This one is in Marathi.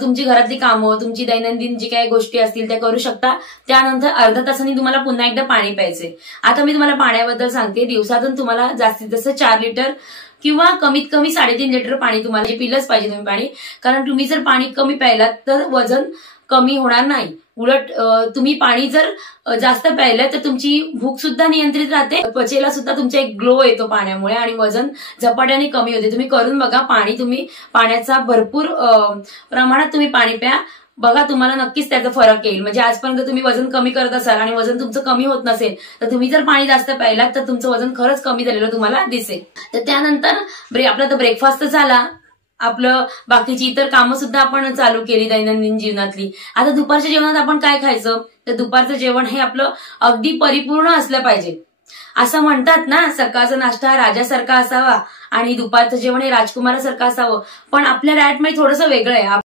तुमची घरातली कामं, तुमची दैनंदिन जी काही गोष्टी असतील त्या करू शकता. त्यानंतर अर्धा तासांनी तुम्हाला पुन्हा एकदा पाणी प्यायचंय. आता मी तुम्हाला पाण्याबद्दल सांगते. दिवसातून तुम्हाला जास्तीत जास्त 4 लिटर किंवा कमीत कमी 3.5 लिटर पाणी तुम्हाला पिलंच पाहिजे तुम्ही पाणी. कारण तुम्ही जर पाणी कमी प्यायलात तर वजन कमी होणार नाही. उलट तुम्ही पाणी जर जास्त प्यायलं तर तुमची भूक सुद्धा नियंत्रित राहते, त्वचेला सुद्धा तुमचा एक ग्लो येतो पाण्यामुळे आणि वजन झपाट्याने कमी होते. तुम्ही करून बघा. तुम्ही पाण्याचा भरपूर प्रमाणात तुम्ही पाणी प्या. बघा तुम्हाला नक्कीच त्याचा फरक येईल. म्हणजे आजपर्यंत तुम्ही वजन कमी करत असाल आणि वजन तुमचं कमी होत नसेल तर तुम्ही जर पाणी जास्त प्यायलात तर तुमचं वजन खरंच कमी झालेलं तुम्हाला दिसेल. तर त्यानंतर आपला तर ब्रेकफास्ट तर झाला. आपलं बाकीची इतर कामं सुद्धा आपण चालू केली दैनंदिन जीवनातली. आता दुपारच्या जेवणात आपण काय खायचं? तर दुपारचं जेवण हे आपलं अगदी परिपूर्ण असलं पाहिजे. असं म्हणतात ना, सकाळचा नाश्ता राजासारखा असावा आणि दुपारचं जेवण हे राजकुमारासारखं असावं. पण आपल्या डाएटमध्ये थोडंसं वेगळं आहे.